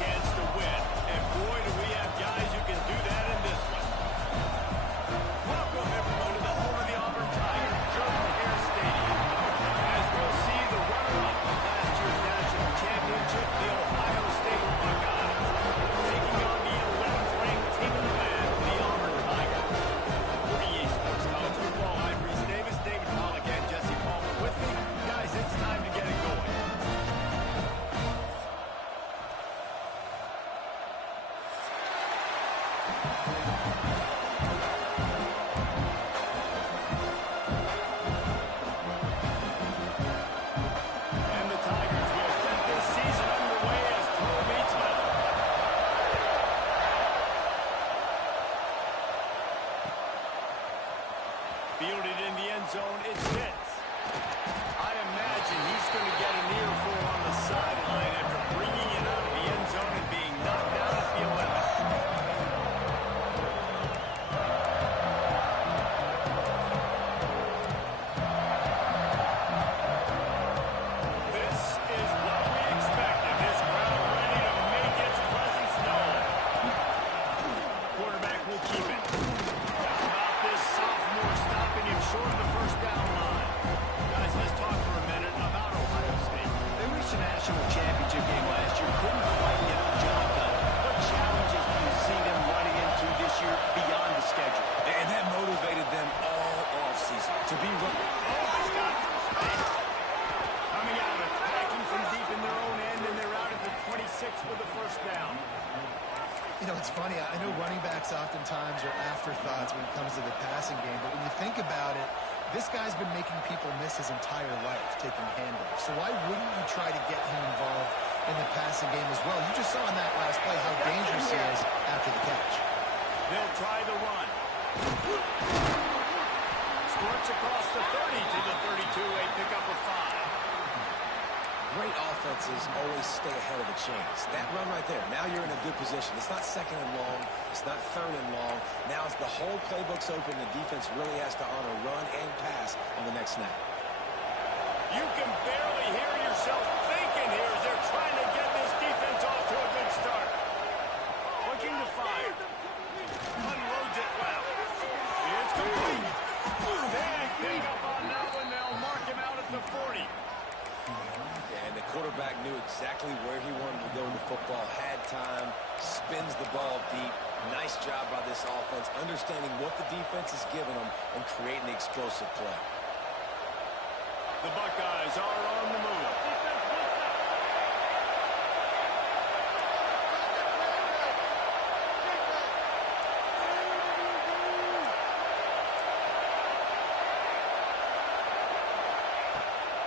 chance to win. And boy, do we have guys who can do that in this one. Welcome, everyone, to the home of the Auburn Tigers, Jordan-Hare Stadium. As we'll see the runner-up of last year's national championship, the Ohio State Buckeyes, taking on the 11th-ranked team in the land, the Auburn Tigers. For EA Sports College Football, I'm Reese Davis, David Pollack, and Jesse Palmer with me. Guys, it's time to get it going. Fielded in the end zone, it's Pitts. I imagine he's going to get an earful on the sideline after bringing it out of the end zone and being knocked down at the 11. This is what we expected. This crowd ready to make its presence known. Quarterback will keep it. Stopping him short of the first down line. Guys, let's talk for a minute about Ohio State. They reached a national championship game last year. Couldn't quite get the job done. What challenges do you see them running into this year beyond the schedule? And that motivated them all offseason to be running. Oh, he's got some space. Coming out, attacking from deep in their own end, and they're out at the 26 with the first down. You know, it's funny. I know running backs oftentimes are afterthoughts when it comes to the passing game, but when you think about it, this guy's been making people miss his entire life taking handoffs. So why wouldn't you try to get him involved in the passing game as well? You just saw in that last play how dangerous he is after the catch. They'll try the run. Squirts across the 30 to the 32, a pickup of 5. Great offenses always stay ahead of the chains. That run right there, now you're in a good position. It's not second and long. It's not third and long. Now as the whole playbook's open, the defense really has to honor run and pass on the next snap. You can barely hear yourself thinking here as they're trying to get this defense off to a good start. Looking to fire. Unloads it well. It's complete. Big pickup on that one. They'll mark him out at the 40. And the quarterback knew exactly where he wanted to go in the football, had time, spins the ball deep. Nice job by this offense, understanding what the defense is giving them and creating the explosive play. The Buckeyes are on the move.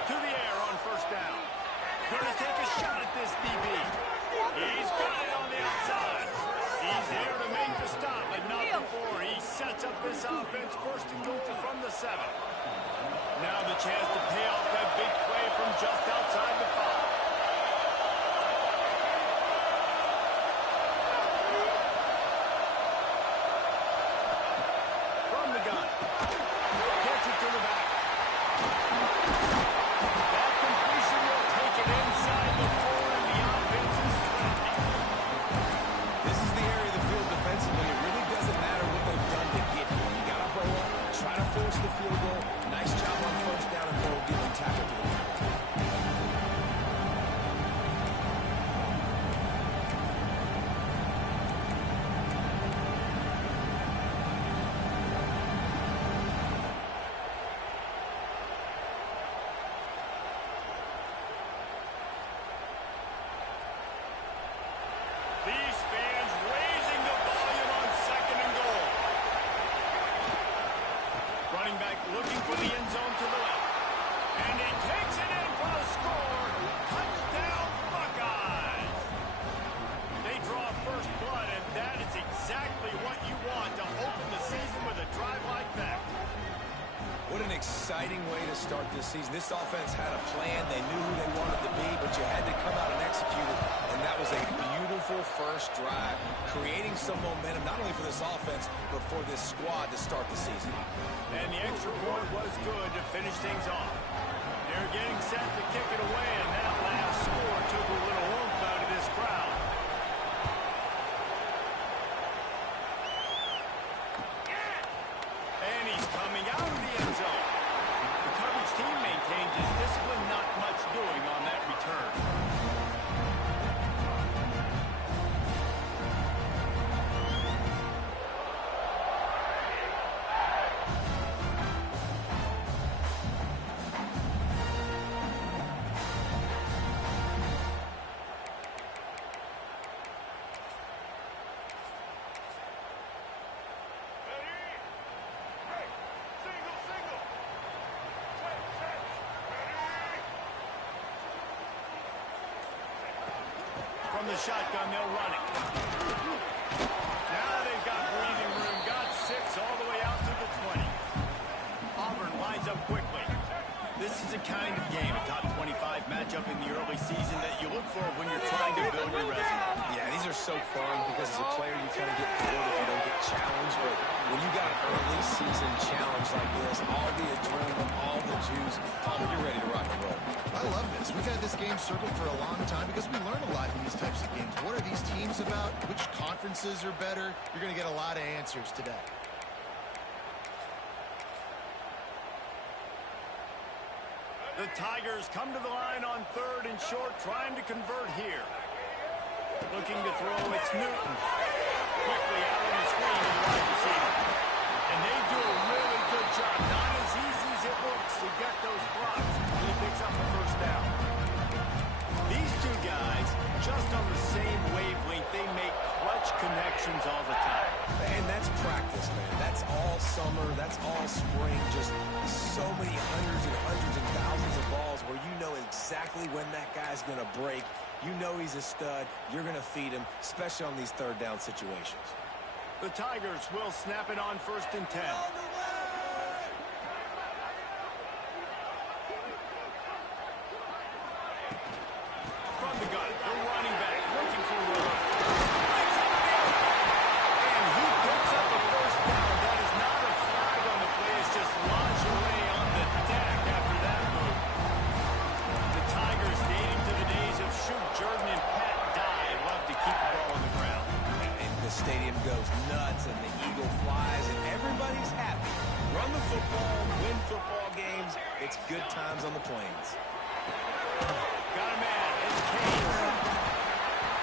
To the air on first down. Going to take a shot at this DB. He's got it on the outside. He's there to make the stop, but not before he sets up this offense first and goal from the 7. Now the chance to pay off that big play from just outside the 5. From the gun. Gets it to the back. That completion will take it inside the 4, and the offense is threatening. This is the area of the field defensively. It really doesn't matter what they've done to get here. You got to go up, try to force the field goal. Nice job on first down and goal, giving tackle to the ground. These fans raising the volume on second and goal. Running back looking for the end zone to the left. And he takes it in for the score. Touchdown, Buckeyes. They draw first blood, and that is exactly what you want to open the season with a drive like that. What an exciting way to start this season. This offense had a plan. They knew who they wanted to be, but you had to come out and execute it. And that was a beautiful first drive, creating some momentum, not only for this offense, but for this squad to start the season. And the extra point was good to finish things off. They're getting set to kick it away, and that last score took a little oomph out of this crowd. shotgun, they'll run it. Now they've got breathing room. Got 6 all the way out to the 20. Auburn lines up quickly. This is the kind of game, a top 25 matchup in the early season, that you look for when you're trying to build your resume. Yeah, these are so fun because as a player you kind of get bored if you don't get challenged. But when you got an early season challenge like this, all the adrenaline, all the juice, you're ready to rock and roll. I love this. We've had this game circled for a long time because we learn a lot in these types of games. What are these teams about? Which conferences are better? You're going to get a lot of answers today. The Tigers come to the line on 3rd and short, trying to convert here. Looking to throw, it's Newton. Quickly out on the screen to the wide receiver. And they do a really good job. Not as easy as it looks to get those blocks. And he picks up the first down. These two guys, just on the same wavelength, they make clutch connections all the time. And that's practice, man. That's all summer. That's all spring. Just so many hundreds and thousands of balls where you know exactly when that guy's going to break. You know he's a stud. You're going to feed him, especially on these 3rd down situations. The Tigers will snap it on 1st and 10. From the gun, the running back looking for room. And he picks up a first down. That is not a flag on the play. It's just lingerie on the deck after that move. The Tigers, dating to the days of Shoot Jordan and Pat Dye, love to keep the ball on the ground. And the stadium goes nuts, and the eagle flies, and everybody's happy. Run the football, win football games. It's good times on the plains. Got a man, it's Kane.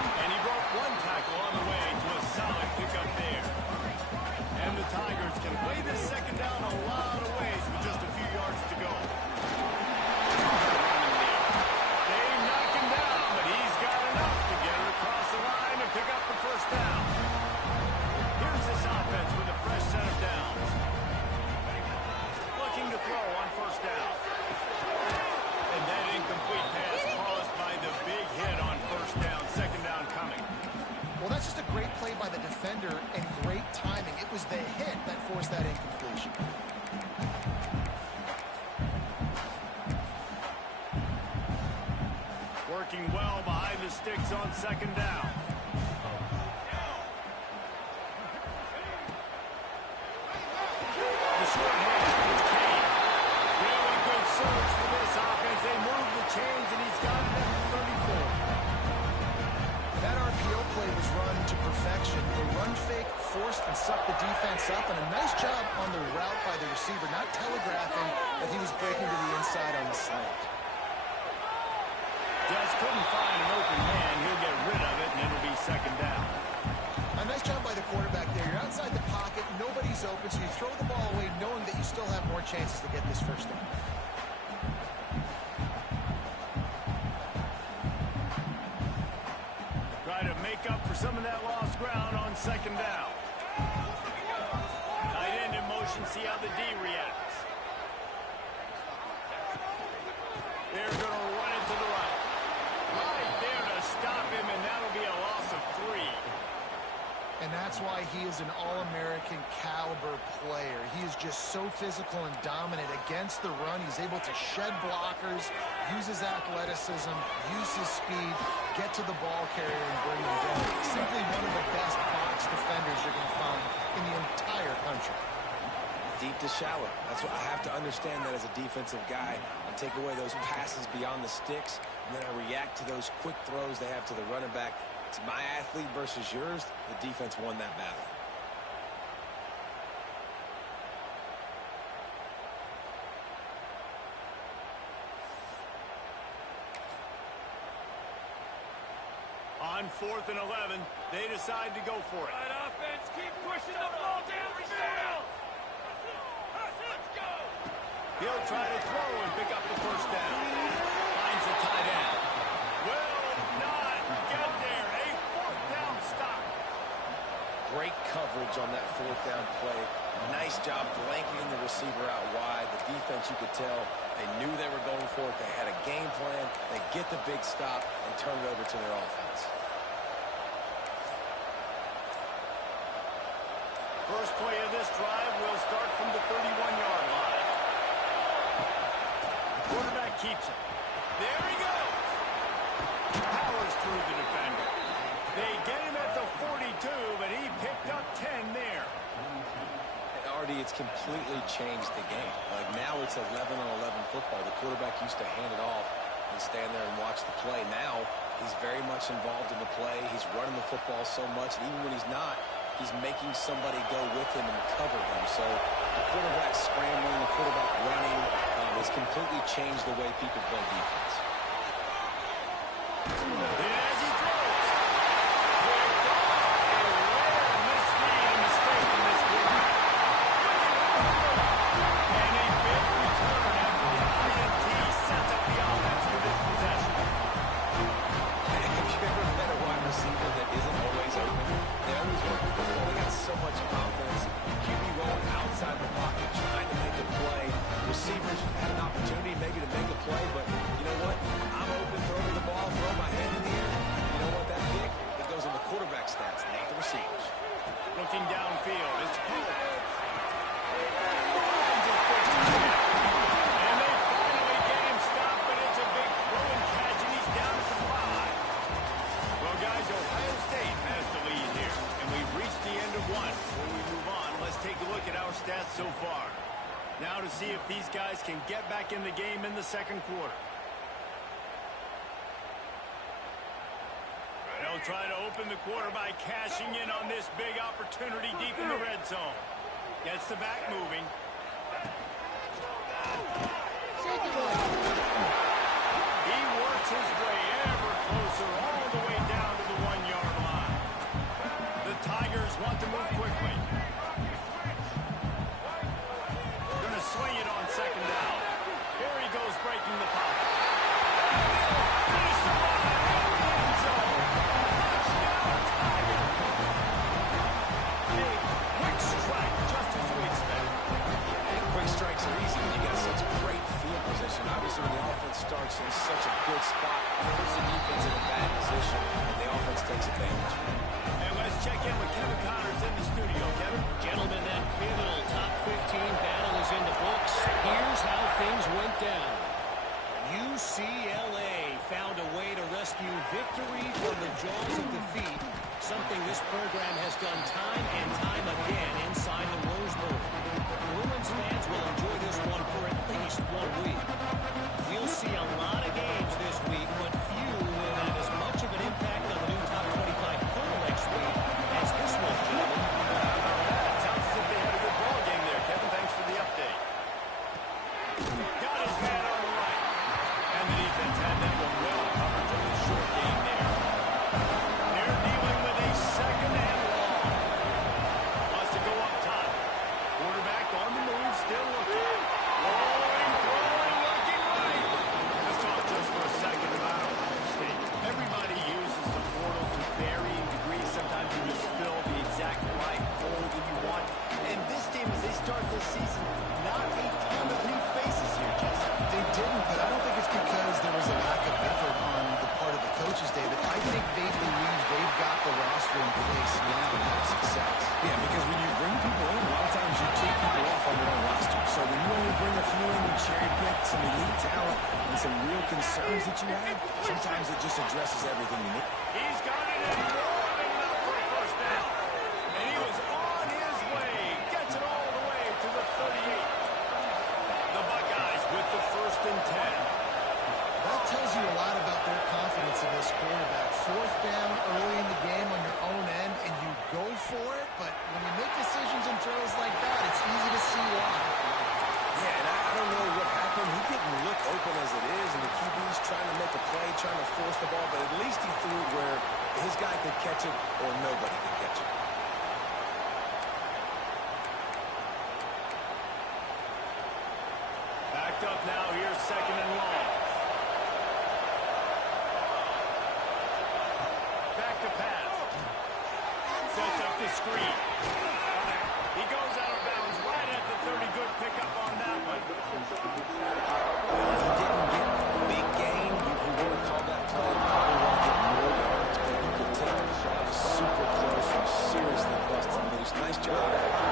And he broke 1 tackle on the way to a solid pickup there. And the Tigers can play this 2nd down a lot of ways with just a few yards to go. They knock him down, but he's got enough to get it across the line and pick up the first down. Here's this offense with a fresh set of downs. Looking to throw on 1st down. And that incomplete pass caused by the big hit on 1st down. 2nd down coming. Well, that's just a great play by the defender and great timing. It was the hit that forced that incompletion. Working well behind the sticks on 2nd down. The short hand with Kane. Really good surge for this offense. They move the chains, and he's got it at 34. That RPO play was run to perfection. The run fake forced and sucked the defense up, and a nice job on the route by the receiver, not telegraphing that he was breaking to the inside on the slant. Just couldn't find an open man. He'll get rid of it, and it'll be 2nd down. A nice job by the quarterback there. You're outside the pocket, nobody's open, so you throw the ball away knowing that you still have more chances to get this first down. Try to make up for some of that lost ground on 2nd down. Tight end in motion, see how the D reacts. They're going to run it to the right. Right there to stop him, and that'll be a loss of 3. And that's why he is an All-American caliber player. He is just so physical and dominant against the run. He's able to shed blockers, use his athleticism, use his speed, get to the ball carrier and bring him down. Simply one of the best box defenders you're going to find in the entire country. Deep to shallow. That's what I have to understand that as a defensive guy. I take away those passes beyond the sticks, and then I react to those quick throws they have to the running back. It's my athlete versus yours. The defense won that battle. On 4th and 11, they decide to go for it. Right, offense, keep pushing the ball down the field. Let's go. He'll try to throw and pick up the first down. Finds the tight end. Will not get there. A 4th down stop. Great coverage on that 4th down play. Nice job blanketing the receiver out wide. The defense, you could tell, they knew they were going for it. They had a game plan. They get the big stop and turn it over to their offense. First play of this drive will start from the 31-yard line. Quarterback keeps it. There he goes. Powers through the defender. They get him at the 42, but he picked up 10 there. And Artie, it's completely changed the game. Like now it's 11-on-11 football. The quarterback used to hand it off and stand there and watch the play. Now he's very much involved in the play. He's running the football so much, and even when he's not, he's making somebody go with him and cover him. So the quarterback scrambling, the quarterback running has completely changed the way people play defense. As he throws. Picked off. A rare misread and mistake from this quarterback. And a big return after the INT sets up the offense for this possession. Have you ever met a wide receiver that isn't always open? They always want the football. They got so much confidence. QB rolling outside the pocket, trying to make a play. Receivers had an opportunity maybe to make a play, but you know what? I'm open, throw me the ball, throw my hand in the air. You know what? That pick, it goes in the quarterback stats, not the receivers. Looking downfield, it's Pope. And they finally get him stopped, but it's a big throw and catch, and he's down to 5. Well, guys, Ohio State has the lead here, and we've reached the end of one. Before we move on, let's take a look at our stats so far. Now to see if these guys can get back in the game in the second quarter. They'll try to open the quarter by cashing in on this big opportunity deep in the red zone. Gets the back moving. He works his way ever closer all the way down to the 1-yard line. The Tigers want to move quickly. Going to swing it on second down. Here he goes breaking the pocket. Finish the run in the end zone. Touchdown, Tigers. A quick strike, just as we expect. And quick strikes are easy when you got such great field position. Obviously, when the offense starts in such a good spot, it puts the defense in a bad position, and the offense takes advantage. And let's check in with Kevin Connors in the studio. Kevin? Gentlemen, that pivotal top 15 battle is in the books. Here's how things went down. UCLA found a way to rescue victory from the jaws of defeat, something this program has done time and time again inside the Rose Bowl. Bruins fans will enjoy this one for at least 1 week. We'll see a lot of games this week, but few will have as much of an impact on the new top 25 poll next week as this one, gentlemen. Sounds as if they had a good ball game there, Kevin. Thanks for the update. Got his man on the right. And the defense had that one well covered. Just a short game there. They're dealing with a second and long. Wants to go up top. Quarterback on the move, still looking. Throwing, looking right. Let's talk just for a second about Ohio State. Everybody uses the portal to varying degrees. Sometimes you just fill the exact right hole that you want. And this team, as they start this season, not a ton of new faces here, Jesse. They didn't, but I don't think it's because there was a lack of effort on the part of the coaches, David. I think they believe they've got the roster in place now to have success. Yeah, because when you bring people in, a lot of times you take people off on your own roster. So when you only bring a few in and cherry pick some elite talent and some real concerns that you have, sometimes it just addresses everything you need. He's got it in more than enough for a first down. And he was on his way. Gets it all the way to the 38. The Buckeyes with the 1st and 10. That tells you a lot about their confidence in this quarterback. 4th down early in the game on your own end, and you go for it, but when you make decisions and throws like that, it's easy to see why. Yeah, and I don't know what happened. He didn't look open as it is, and the QB's trying to make a play, trying to force the ball, but at least he threw it where his guy could catch it or nobody could catch it. Backed up now. Here's 2nd and long. Back to pass. Sets up the screen. He goes out of bounds right at the 30. Good pickup on that one. He didn't get big gain. You want to call that play. Probably want to get more yards, but you could tell that was super close from seriously busting loose. Nice job.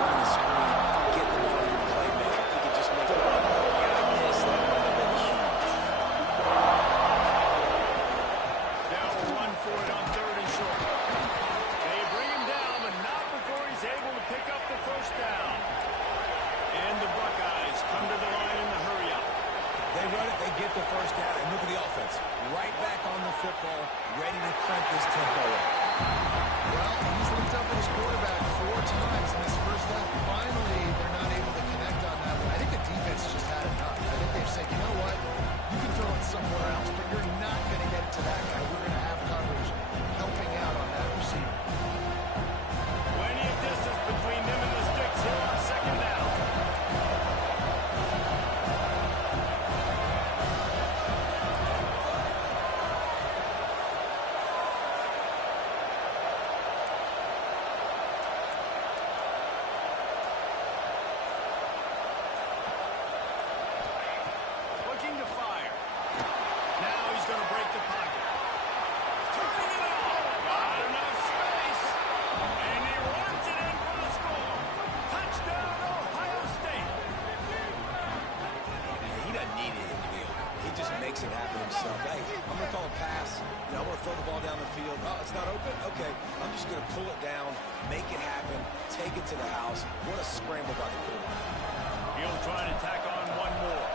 himself, hey, I'm going to call a pass. You know, I'm going to throw the ball down the field. Oh, it's not open? Okay, I'm just going to pull it down, make it happen, take it to the house. What a scramble by the quarterback. He'll try to tack on one more.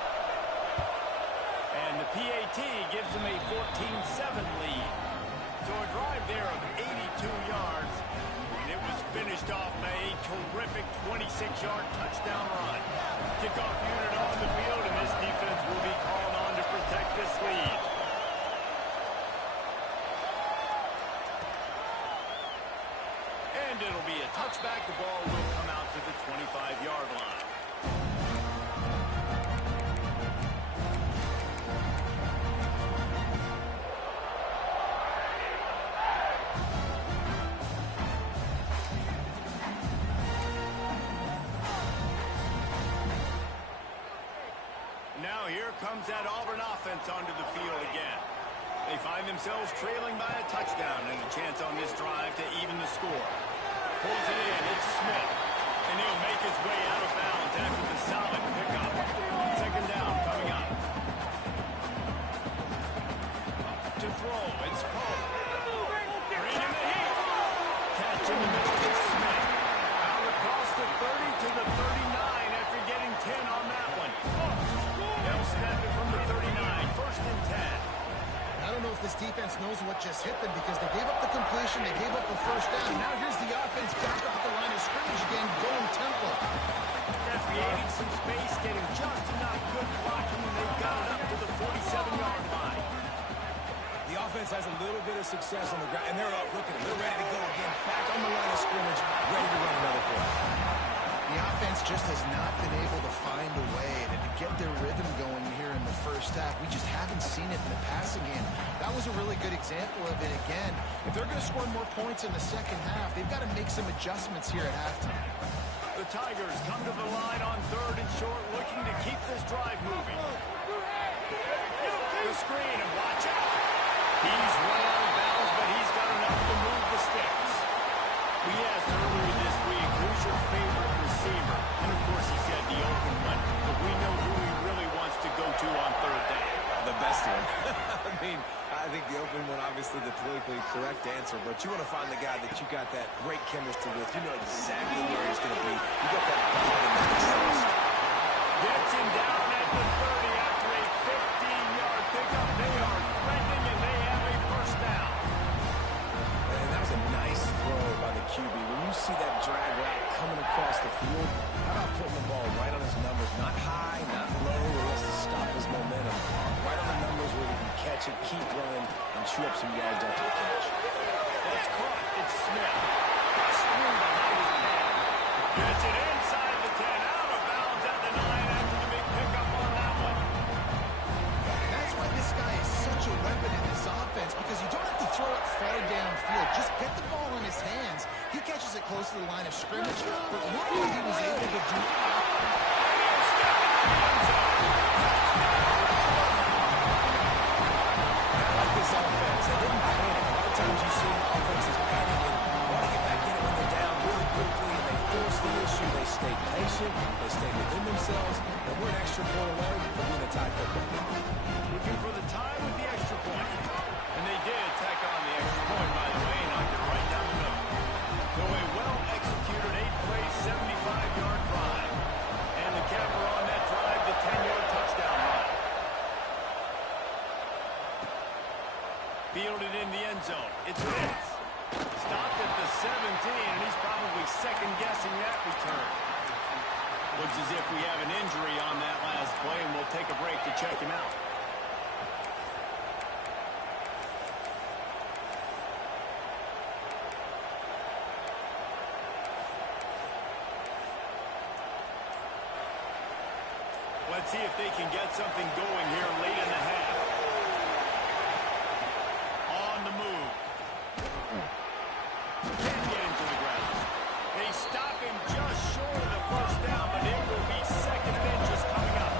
And the PAT gives them a 14-7 lead. So a drive there of 82 yards. And it was finished off by a terrific 26-yard touchdown run. Kickoff unit on the field, and this defense will be called on to protect this lead. And it'll be a touchback. The ball will come out to the 25-yard line. Now here comes that Auburn offense onto the field again. They find themselves trailing by a touchdown and a chance on this drive to even the score. Pulls it in, it's Smith. And he'll make his way out of bounds after the solid pickup. Second down coming up. To throw, it's Poe. Bringing the heat. Catch in the middle, it's Smith. Out across the 30 to the 39 after getting 10 on that one. They'll snap it from the 39, first and 10. I don't know if this defense knows what just hit them because they gave up the completion, they gave up the first down. Now here's the offense back up at the line of scrimmage again, going tempo. They're creating some space, getting just enough good blocking, and they've got it up to the 47-yard line. The offense has a little bit of success on the ground, and they're up. Look at them. They're ready to go again, back on the line of scrimmage, ready to run another play. The offense just has not been able to find a way to get their rhythm going here in the first half. We just haven't seen it in the passing game. That was a really good example of it again. If they're going to score more points in the second half, they've got to make some adjustments here at halftime. The Tigers come to the line on third and short, looking to keep this drive moving. The screen, and watch out. He's run out of bounds, but he's got enough to move the sticks. We asked earlier this week, who's your favorite receiver? And of course he said the open one, but we know who he really wants to go to on third down. The best one. I mean, I think the open one, obviously the politically correct answer, but you want to find the guy that you got that great chemistry with. You know exactly where he's going to be. You got that bond and that trust. Gets him down at the 30 after a 15-yard pickup. They are threatening, and they have a first down. And that was a nice throw by the QB. When you see that drag route coming across the field, how about putting the ball right on his numbers? Not high, not low, where he has to stop his momentum. Right on the numbers where he can catch it, keep running, and chew up some yards after the catch. That's caught. It's Smith. Swing behind his man. Gets it inside the 10, out of bounds at the 9 after the big pickup on that one. That's why this guy is such a weapon in this offense, because you don't have to throw it far downfield. Just get the ball in his hands. He catches it close to the line of scrimmage, but look what he was able to do. Offense. They didn't panic. A lot of times you see offenses panicking, want to get back in it when they're down really quickly, and they force the issue. They stay patient. They stay within themselves. And we're an extra point away from being a tie football game. Looking for the tie with the extra point. And they did tack on the extra point, by the way, knocked it right down the middle. So a well-executed 8-play, 75-yard drive. And the capper on that drive, the 10-yard touchdown run. Fielded in the end zone. It's Pitts. Stopped at the 17, and he's probably second-guessing that return. Looks as if we have an injury on that last play, and we'll take a break to check him out. Let's see if they can get something going here late in the half. On the move. Can't get him to the ground. They stop him just short of the first down, but it will be second and inches coming up.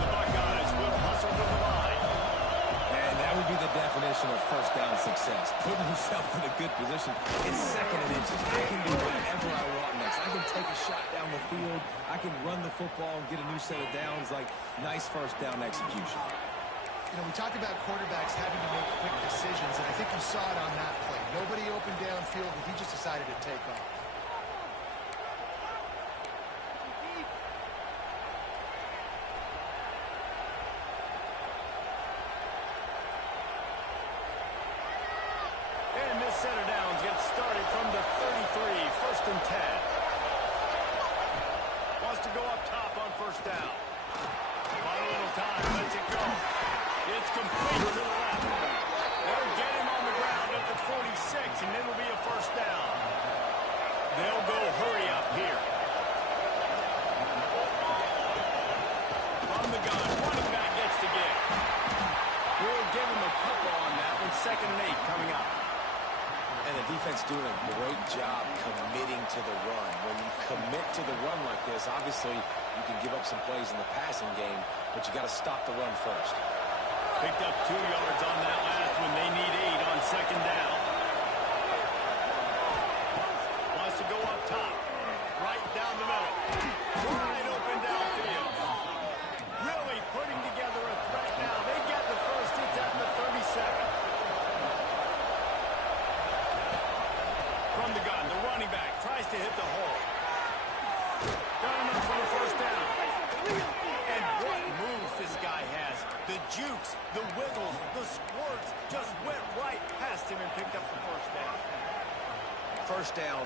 The Buckeyes will hustle to the line. And that would be the definition of first down success. Putting himself in a good position. It's second and inches. I can do whatever I want next. I can take a shot down the field. I can run the football and get a new set of downs. Like, nice first down execution. We talked about quarterbacks having to make quick decisions, and I think you saw it on that play. Nobody open downfield, and he just decided to take off. And this set of downs gets started from the 33, 1st and 10. Wants to go up top on 1st down. On a little time, lets it go. It's complete to the left. They'll get him on the ground at the 46, and it'll be a 1st down. They'll go hurry up here. From the gun, running back gets to give. We'll give him a couple on that one. 2nd and 8 coming up. And the defense doing a great job committing to the run. When you commit to the run like this, obviously you can give up some plays in the passing game, but you got to stop the run first. Picked up 2 yards on that last one. They need 8 on 2nd down. Wants to go up top. Right down the middle. Wide open downfield. Really putting together a threat now. They get the first. It's at the 37. From the gun, the running back tries to hit the hole. Got enough for the 1st down. And what moves this guy has. The jukes, the wiggles, the squirts just went right past him and picked up the 1st down. 1st down,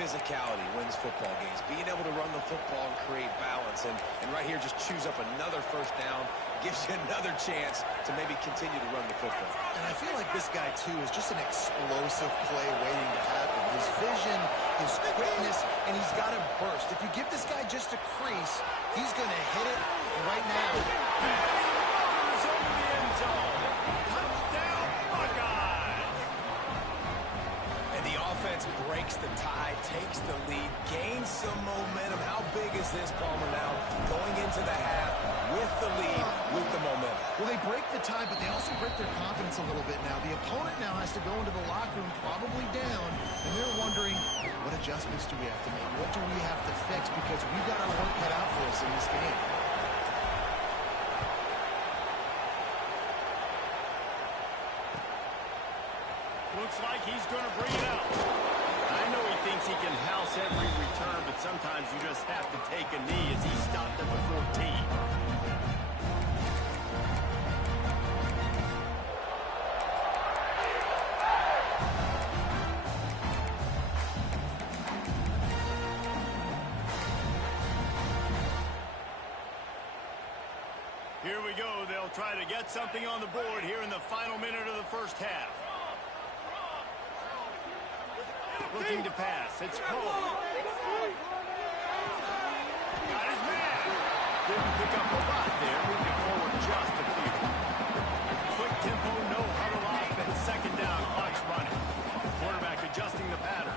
physicality wins football games. Being able to run the football and create balance. And right here, just choose up another 1st down. Gives you another chance to maybe continue to run the football. And I feel like this guy, too, is just an explosive play waiting to happen. His vision, his quickness, and he's got a burst. If you give this guy just a crease, he's going to hit it right now. Over the end zone. Touchdown, Buckeyes! And the offense breaks the tie, takes the lead, gains some momentum. How big is this, Palmer, now? Going into the half with the lead, with the momentum. Well, they break the tie, but they also break their confidence a little bit now. The opponent now has to go into the locker room probably down, and they're wondering, what adjustments do we have to make? What do we have to fix? Because we've got our work cut out for us in this game. Looks like he's going to bring it out. I know he thinks he can house every return, but sometimes you just have to take a knee as he stopped at the 14. Here we go. They'll try to get something on the board here in the final minute of the 1st half. Looking to pass. It's Poe. Got his man. Didn't pick up a lot there. Moving forward just a few. Quick tempo, no huddle offense. 2nd down. Clock's running. Quarterback adjusting the pattern.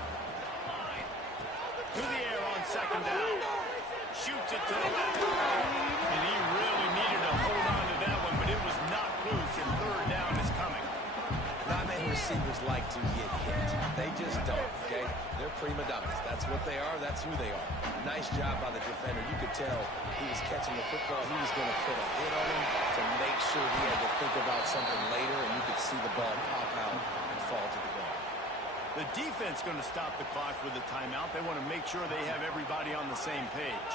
To the air on 2nd down. Shoots it to the left. And he really needed to hold on to that one, but it was not loose, and 3rd down is coming. Not many receivers like to get hit. They just don't, okay? They're prima donnas. That's what they are. That's who they are. Nice job by the defender. You could tell he was catching the football. He was going to put a hit on him to make sure he had to think about something later, and you could see the ball pop out and fall to the ground. The defense going to stop the clock with a timeout. They want to make sure they have everybody on the same page.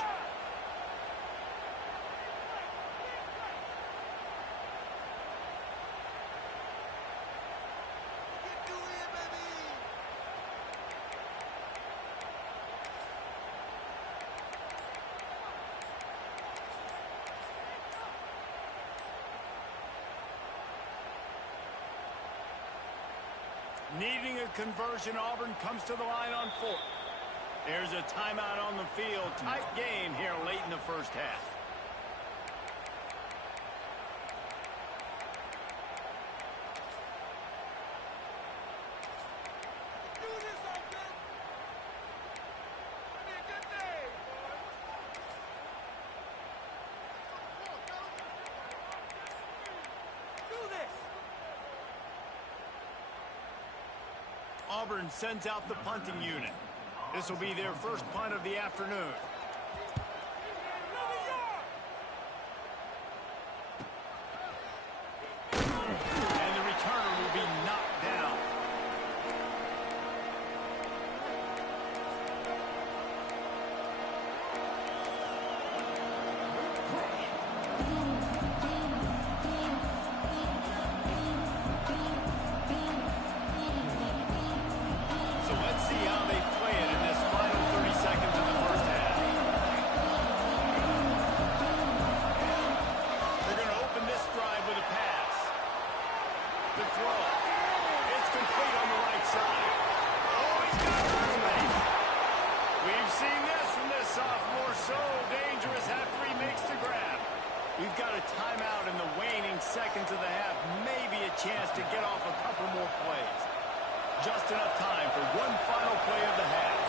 Needing a conversion, Auburn comes to the line on 4th. There's a timeout on the field. Tight game here late in the 1st half. Auburn sends out the punting unit. This will be their first punt of the afternoon. And the returner will be knocked down. So let's see how they play it in this final 30 seconds of the first half. They're going to open this drive with a pass. The throw. It's complete on the right side. Oh, he's got some space. We've seen this from this sophomore. So dangerous after he makes the grab. We've got a timeout in the waning seconds of the half. Maybe a chance to get off a couple more plays. Just enough time for one final play of the half.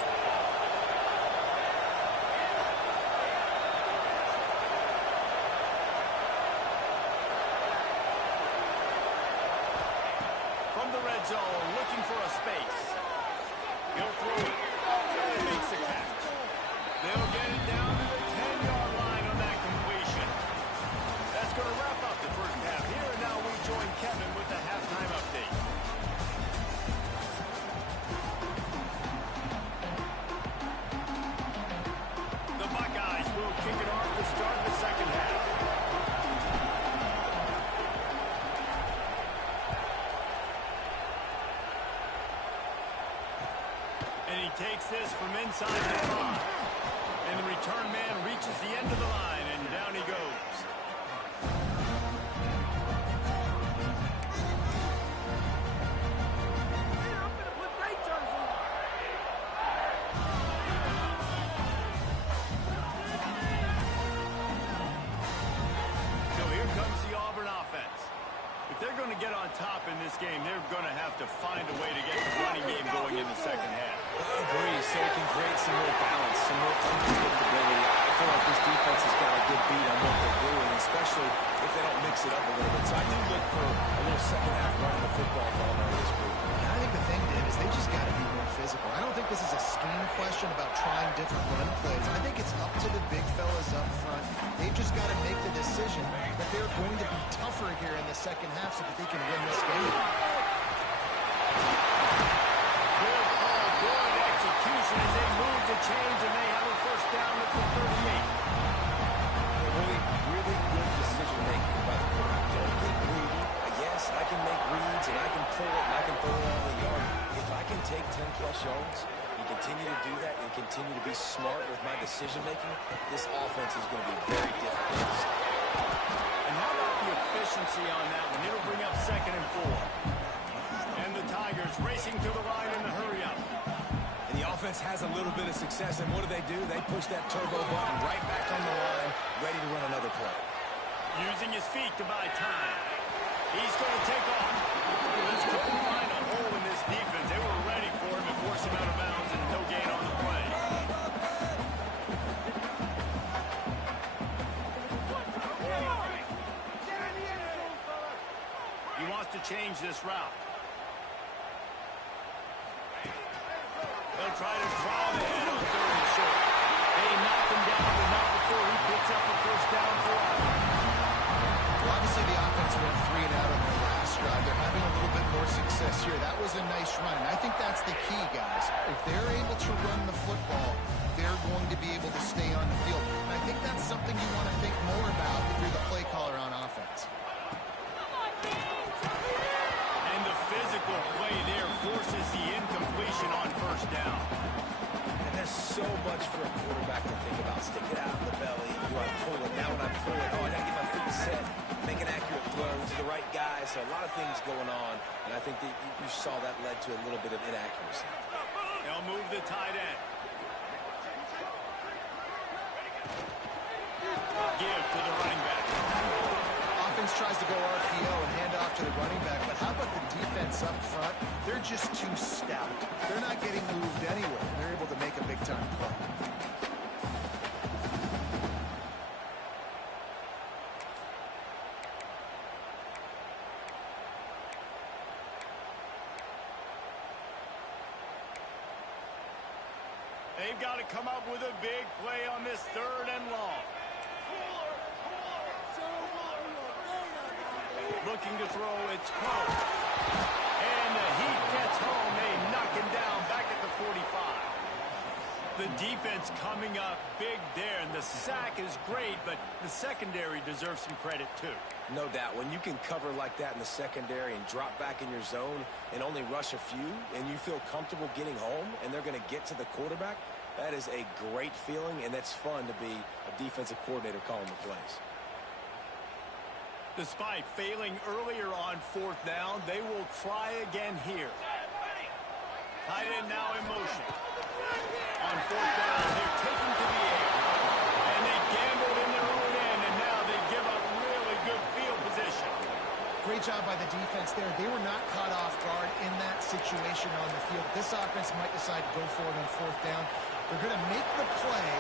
From the red zone, looking for a space. He'll throw it. And he makes the catch. They'll get it down to the 10-yard line on that completion. That's going to wrap up the first half here. And now we join Kevin with the halftime update. The Buckeyes will kick it off to start the second half. And he takes this from inside the 5. And the return man reaches the end of the line, and down he goes. So here comes the Auburn offense. If they're going to get on top in this game, they're going to have to find a way to get the running game going in the second half. I agree, so it can create some more balance, some more unpredictability. I feel like this defense has got a good beat on what they're doing, especially if they don't mix it up a little bit. So I do look for a little second half running the football ball on this group. I think the thing, Dave, is they just got to be more physical. I don't think this is a scheme question about trying different run plays. I think it's up to the big fellas up front. They've just got to make the decision that they're going to be tougher here in the second half so that they can win this game. Good call, good execution as they move the chains, and they have a first down at the 38. Really good decision-making by the quarterback. Don't get greedy. Yes, I can make reads, and I can pull it, and I can throw it on the yard. If I can take 10-plus yards and continue to do that and continue to be smart with my decision-making, this offense is going to be very difficult to stop. And how about the efficiency on that one? It'll bring up 2nd and 4. And the Tigers racing to the line in the hurry-up. And the offense has a little bit of success, and what do? They push that turbo button right back on the line, ready to run another play. Using his feet to buy time. He's going to take off. Let's go find a hole in this defense. They were ready for him and force him out of bounds, and no gain on the play. He wants to change this route. They'll try to drive ahead on 3rd and short. They knock him down, but not before he picks up a first down for Auburn. Well, obviously the offense went 3 and out on their last drive. They're having a little bit more success here. That was a nice run, and I think that's the key, guys. If they're able to run the football, they're going to be able to stay on the field. And I think that's something you want to think more about if you're the play caller on offense. And the physical play there forces the incompletion on first down. And there's so much for a quarterback to think about. Stick it out in the belly. Do I pull it? Now when I pull it, oh, I got to get my feet set. Make an accurate throw to the right guy. So a lot of things going on. And I think that you saw that led to a little bit of inaccuracy. They'll move the tight end. Give to the running back. Offense tries to go RPO and hand off to the running back, but how about the defense up front? They're just too stout. They're not getting moved anywhere. They're able to make a big-time play. They've got to come up with a big play on this 3rd and long. Looking to throw, it's home. And the Heat gets home. They knock him down back at the 45. The defense coming up big there, and the sack is great, but the secondary deserves some credit too. No doubt. When you can cover like that in the secondary and drop back in your zone and only rush a few, and you feel comfortable getting home, and they're going to get to the quarterback, that is a great feeling, and that's fun to be a defensive coordinator calling the plays. Despite failing earlier on 4th down, they will try again here. Tight end now in motion. On 4th down, they're taking to the air. And they gambled in their own end, and now they give up really good field position. Great job by the defense there. They were not caught off guard in that situation on the field. This offense might decide to go for it on 4th down. They're going to make the play.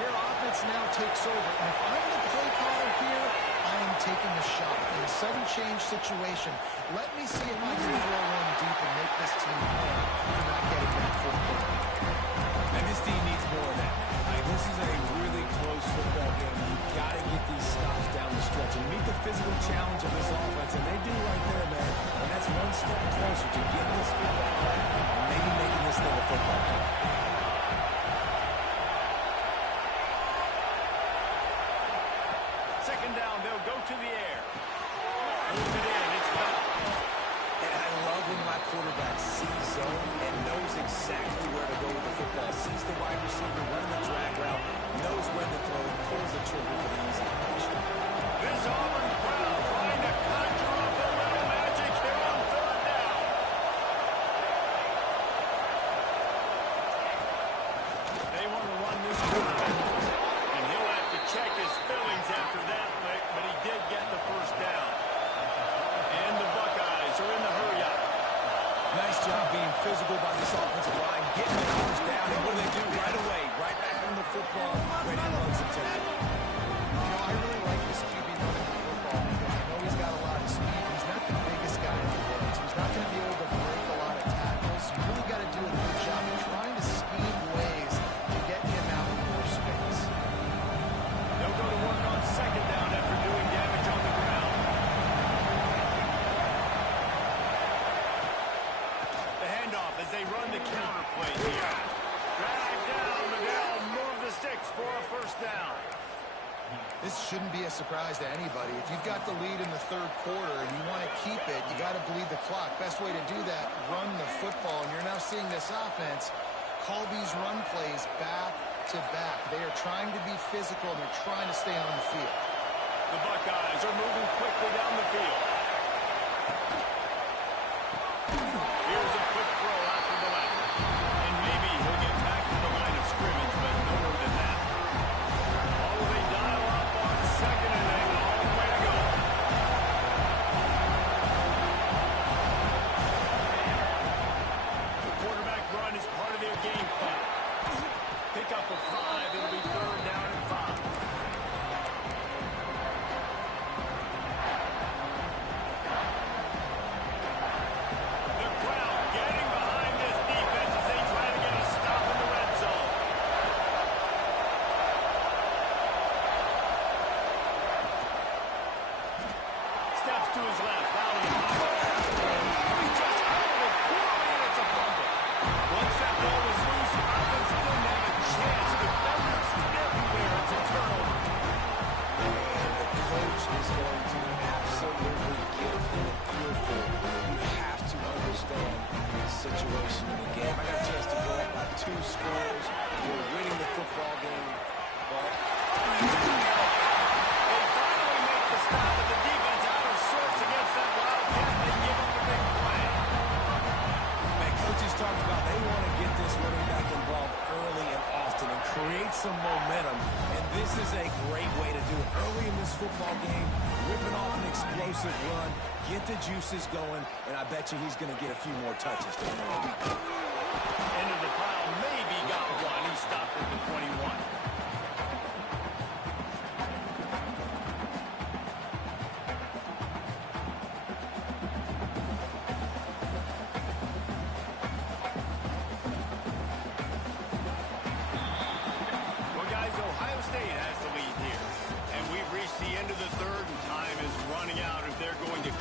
Their offense now takes over. And if I'm the play caller here, I am taking a shot. In a sudden change situation, let me see if I can throw one deep and make this team pay for not getting that 4th down. And this team needs more of that. This is a really close football game. You've got to get these stops down the stretch and meet the physical challenge of this offense, and they do right there, man. And that's one step closer to getting this football back and maybe making this thing a football game. Second down, they'll go to the air. Moves it in, it's back. And I love when my quarterback sees zone and knows exactly where to go with the football. Sees the wide receiver running the drag route, knows when to throw, and pulls the trigger for the easy completion. This Auburn crowd trying to conjure up a little magic here on 3rd down. They want to run this quarterback. And he'll have to check his feelings after that lick, but he did get the 1st down. And the Buckeyes are in the hurry-up. Nice job being physical by this offensive line, getting the first down, and what do they do right away? Right back on the football, ready to run some tempo. I really like this QB running the football because I know he's got a lot of speed. He's not the biggest guy in the world, so he's not going to be able to break a lot of tackles. You really got to do a good job of trying to scheme ways to get him out in more space. They'll go to work on 2nd down after doing damage on the ground. The handoff as they run the counter play here. Drag down, but they'll move the sticks for a 1st down. This shouldn't be a surprise to anybody. If you've got the lead in the 3rd quarter and you want to keep it, you got to bleed the clock. Best way to do that, run the football. And you're now seeing this offense call these run plays back to back. They are trying to be physical. They're trying to stay on the field. The Buckeyes are moving quickly down the field. Here's a quick throw out to the left. And maybe he'll get back to the line of scrimmage, but no more than that. Oh, they dial up on 2nd and a long way to go. The quarterback run is part of their game plan. Pick up a 5, it'll be 3rd down and 5. The crowd getting behind this defense as they try to get a stop in the red zone. Steps to his left, out of the pocket. He just handled it poorly, and it's a fumble. Once that ball was loose, offense didn't have a chance. Defenders everywhere. It's a turnover. And the coach is going to absolutely give him an earful. You have to understand the situation in the game. I got a chance to go up by 2 scores. You're winning the football game, but They finally make the stop, but the defense out of sorts against that Wildcat. They give up a big play. man, coaches talked about they want to get this running back involved early and often and create some momentum, and this is a great way to do it. Early in this football game, ripping off an explosive run, get the juices going, and I bet you he's going to get a few more touches. Into the pile, maybe got one. He stopped at the 21. Well, guys, Ohio State has the lead here. And we've reached the end of the 3rd, and time is running out if they're going to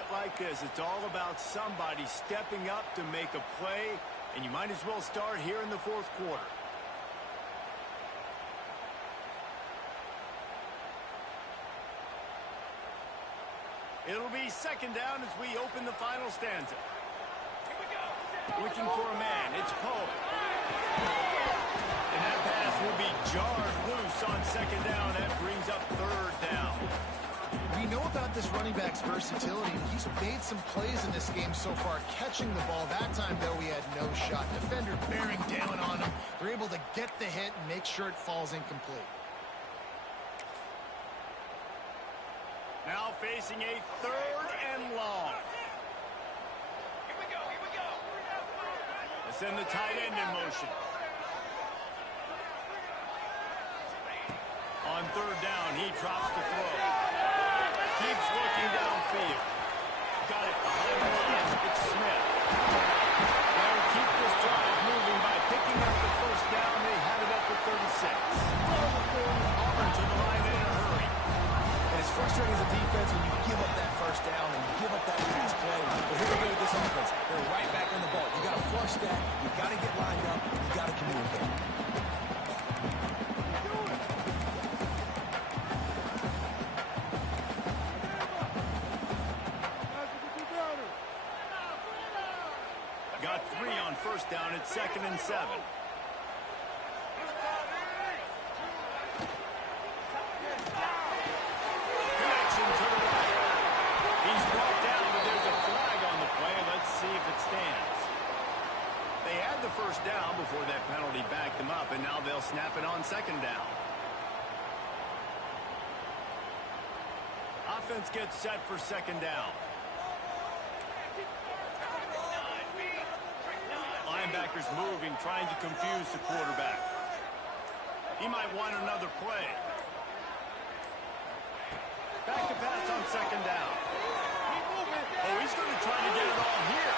it like this. It's all about somebody stepping up to make a play, and you might as well start here in the fourth quarter. It'll be second down as we open the final stanza. Looking for a man. It's Poe. And that pass will be jarred loose on second down. That brings up third down. We know about this running back's versatility. He's made some plays in this game so far, catching the ball. That time, though, he had no shot. Defender bearing down on him. They're able to get the hit and make sure it falls incomplete. Now facing a third and long. Here we go. Let's send the tight end in motion. On third down, he drops the throw. Keeps looking downfield. Got it behind the line. It's Smith. They'll keep this drive moving by picking up the first down. They have it at the 36. Auburn to the line in a hurry. And it's frustrating as a defense when you give up that first down and you give up that pass play. But here we go with this offense. They're right back on the ball. You got to flush that. You got to get lined up. You got to communicate. Got 3 on first down. It's 2nd and 7. Connection to the right. He's brought down, but there's a flag on the play. Let's see if it stands. They had the first down before that penalty backed them up, and now they'll snap it on second down. Offense gets set for second down. Linebackers moving, trying to confuse the quarterback. He might want another play. Back to pass on second down. Oh, he's going to try to get it all here.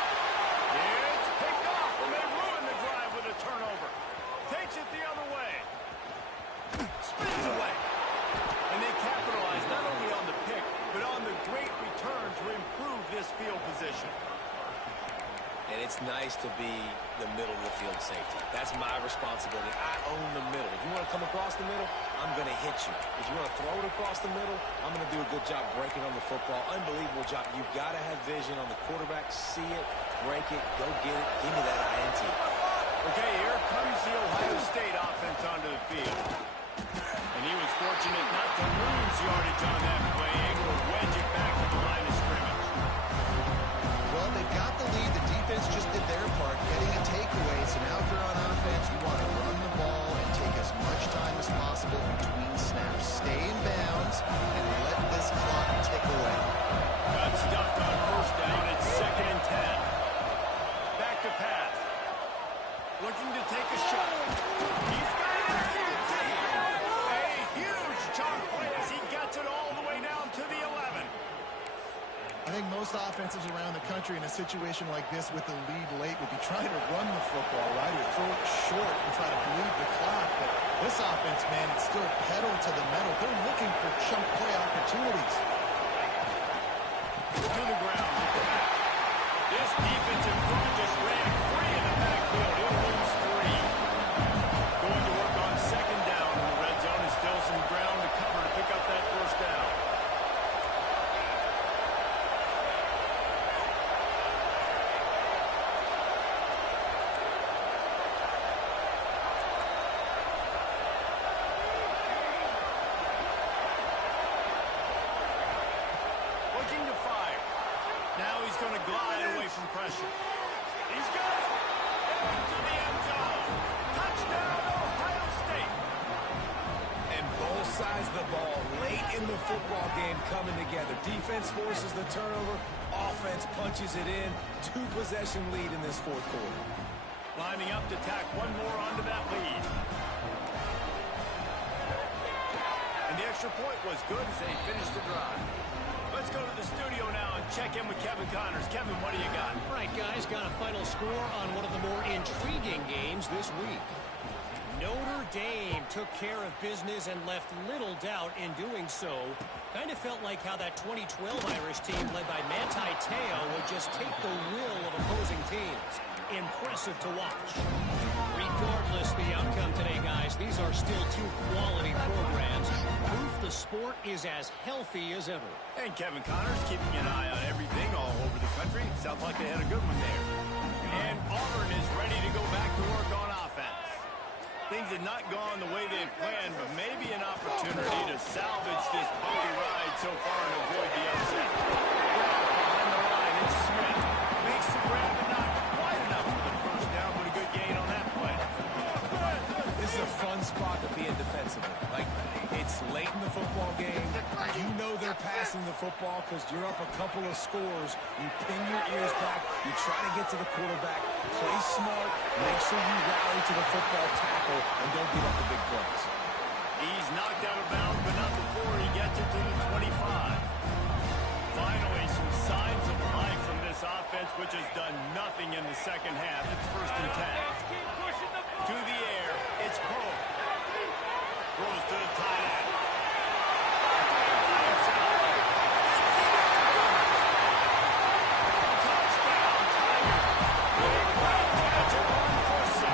It's picked off, and they ruin the drive with a turnover. Takes it the other way. Spins away. And they capitalize not only on the pick, but on the great return to improve this field position. And it's nice to be the middle of the field safety. That's my responsibility. I own the middle. If you want to come across the middle, I'm going to hit you. If you want to throw it across the middle, I'm going to do a good job breaking on the football. Unbelievable job. You've got to have vision on the quarterback. See it, break it, go get it. Give me that INT. Okay, here comes the Ohio State offense onto the field. And he was fortunate not to lose yardage on that play, able to wedge it back to the line of scrimmage. Well, they've got the lead. The defense just did their part, getting a takeaway. So now if you're on offense, you want to run the ball and take as much time as possible between snaps. Stay in bounds and let this clock tick away. Got stuffed on first down. It's 2nd and 10. Back to pass. Looking to take a shot. He's got it. A huge chunk play as he gets it all the way down to the 11. I think most offensives around the country in a situation like this with the lead late would be trying to run the football, right, or throw it short and try to bleed the clock. But this offense, man, it's still pedal to the metal. They're looking for chunk play opportunities. To the ground. This defensive front just ran free in the backfield. He'll lose 3. Going to work on second down in the red zone. Is still some ground to cover to pick up that first down. Looking to fire. Now he's going to glide away from pressure. He's got it. Into the end zone. Touchdown, Ohio State. And both sides of the ball late in the football game coming together. Defense forces the turnover. Offense punches it in. 2-possession lead in this fourth quarter. Lining up to tack one more onto that lead. And the extra point was good as they finished the drive. Let's go to the studio now and check in with Kevin Connors. Kevin, what do you got? All right, guys, got a final score on one of the more intriguing games this week. Notre Dame took care of business and left little doubt in doing so. Kind of felt like how that 2012 Irish team led by Manti Te'o would just take the will of opposing teams. Impressive to watch. Regardless the outcome today, guys, these are still two quality programs. Proof the sport is as healthy as ever. And Kevin Connors keeping an eye on everything all over the country. Sounds like they had a good one there. And Auburn is ready to go back to work on offense. Things had not gone the way they had planned, but maybe an opportunity to salvage this bumpy ride so far and avoid the upset. Behind the line, it's Smith. Makes the grab and not quite enough for the first down, but a good gain on that play. This is a fun spot to be in defensively. Like, it's late in the football game. You know they're passing the football because you're up a couple of scores. You pin your ears back. You try to get to the quarterback. Play smart. Make sure you rally to the football tackle and don't give up the big plays. He's knocked out of bounds, but not before he gets it to the 25. Finally, some signs of life from this offense, which has done nothing in the second half. It's 1st and 10. To the air, it's Pope. Throws to the tight end. Touchdown, Tiger. Big catch and run for 6.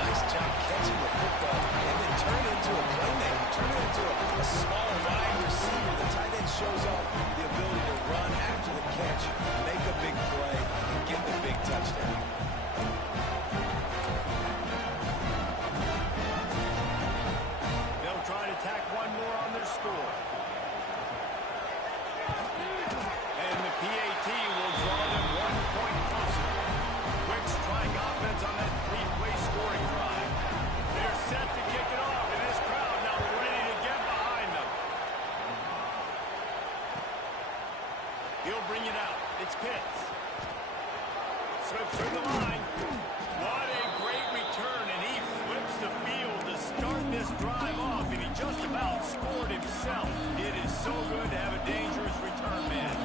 Nice job catching the football and then turn it into a playmaker. Turn it into a small wide receiver. The tight end shows off the ability to run after the catch, make a big play, and get the big touchdown. They'll try to tack one more on their score. And the PAT will draw them 1 point closer. Quick strike offense on that 3-play scoring drive. They're set to kick it off, and this crowd now ready to get behind them. He'll bring it out. It's Pitts. Slips through the line. What a great return, and he flips the field to start this drive off, and he just about scored himself. It is so good to have a dangerous return man.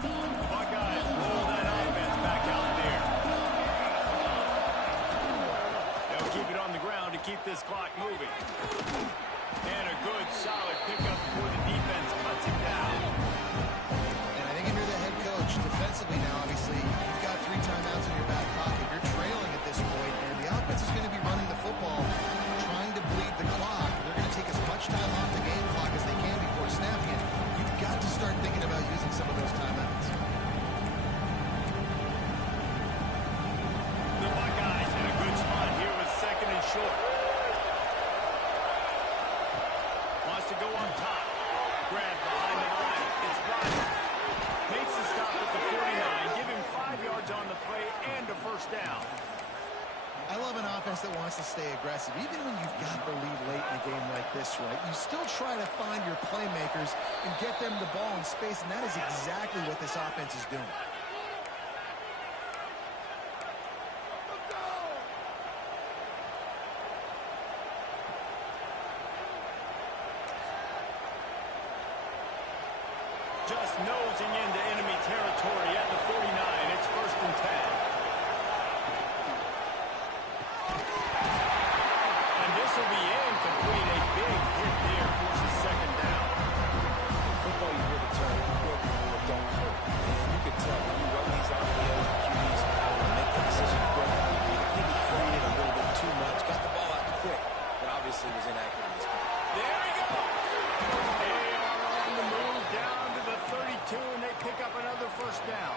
The Buckeyes roll that offense back out there. They'll keep it on the ground to keep this clock moving. And a good, solid pickup before the defense cuts it down. And I think if you're the head coach, defensively now, obviously, you've got 3 timeouts in your back pocket. You're trailing at this point, and the offense is going to be running the football, trying to bleed the clock. They're going to take as much time off the game clock as they can before snapping it. You've got to start thinking about using some of those timeouts. The Buckeyes in a good spot here with 2nd and short. Wants to go on top. Grab behind the line. It's Rodgers. Makes the stop at the 49. Give him 5 yards on the play and a first down. I love an offense that wants to stay aggressive. Even when you've got the lead late in a game like this, right, you still try to find your playmakers and get them the ball in space, and that is exactly what this offense is doing. Just nosing into enemy territory at the 49. It's 1st and 10. And this will be incomplete. A big hit there forces 2nd down. Football, you hear the term, quick or don't hurt. And you can tell when you run these RPOs and QBs make the decision quick. I think he hurried a little bit too much, got the ball out quick, but obviously was inaccurate in this game. There he goes. They are on the move down to the 32, and they pick up another first down.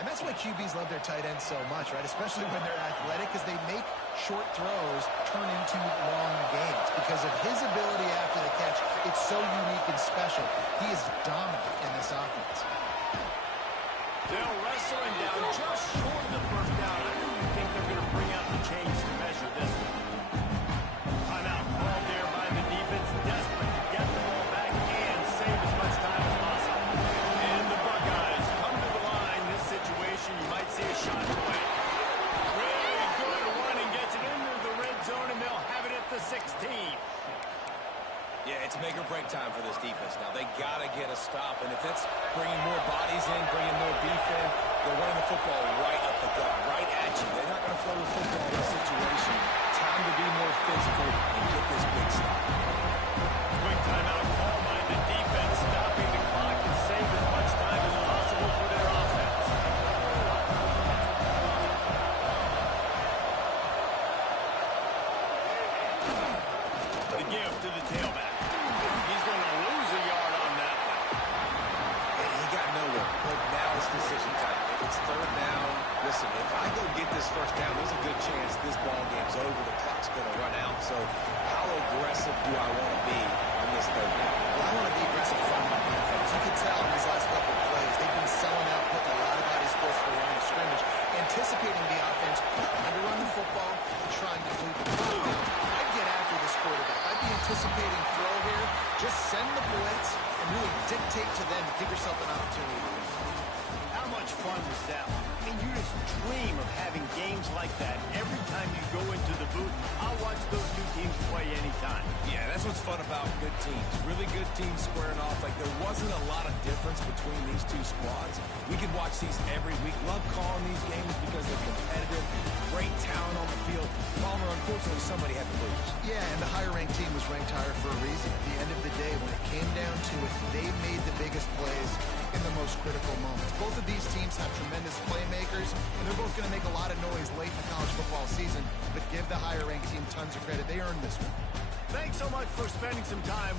And that's why QBs love their tight ends so much, right? Especially when they're athletic, because they make short throws turn into long gains. Because of his ability after the catch, it's so unique and special. He is dominant in this offense. They'll wrestle him down just short of the first down. I really think they're going to bring out the chains to measure this one. Timeout called there by the defense, desperate to get the ball back and save as much time as possible. And the Buckeyes come to the line. This situation, you might see a shot play. Really good run and gets it into the red zone, and they'll have it at the 16. time for this defense now. They got to get a stop, and if it's bringing more bodies in, bringing more beef in, they're running the football right up the gut, right at you. They're not going to throw the football in this situation. Time to be more physical and get this big stop. Quick timeout call by the defense, stopping the clock to save as much time as possible for their offense. The give to the tailback. He's going to lose a yard on that one. And he got nowhere, but now it's decision time. If it's third down, listen, if I go get this first down, there's a good chance this ball game's over. The clock's going to run out. So how aggressive do I want to be on this third down? Well, I want to be aggressive from the defense. You can tell in these last couple of plays, they've been selling out, putting a lot of bodies close to the line of scrimmage, anticipating the offense, trying to run the football, and trying to move the ball. I'd get after this quarterback. I'd be anticipating throw here. Just send the blitz and really dictate to them to give yourself an opportunity to win. How much fun was that? And you just dream of having games like that every time you go into the booth. I'll watch those two teams play anytime. Yeah, that's what's fun about good teams. Really good teams squaring off. Like, there wasn't a lot of difference between these two squads. We could watch these every week. Love calling these games because they're competitive. Great talent on the field. Palmer, unfortunately, somebody had to lose. Yeah, and the higher-ranked team was ranked higher for a reason. At the end of the day, when it came down to it, they made the biggest plays in the most critical moments. Both of these teams have tremendous playmakers, and they're both going to make a lot of noise late in the college football season, but give the higher-ranked team tons of credit. They earned this one. Thanks so much for spending some time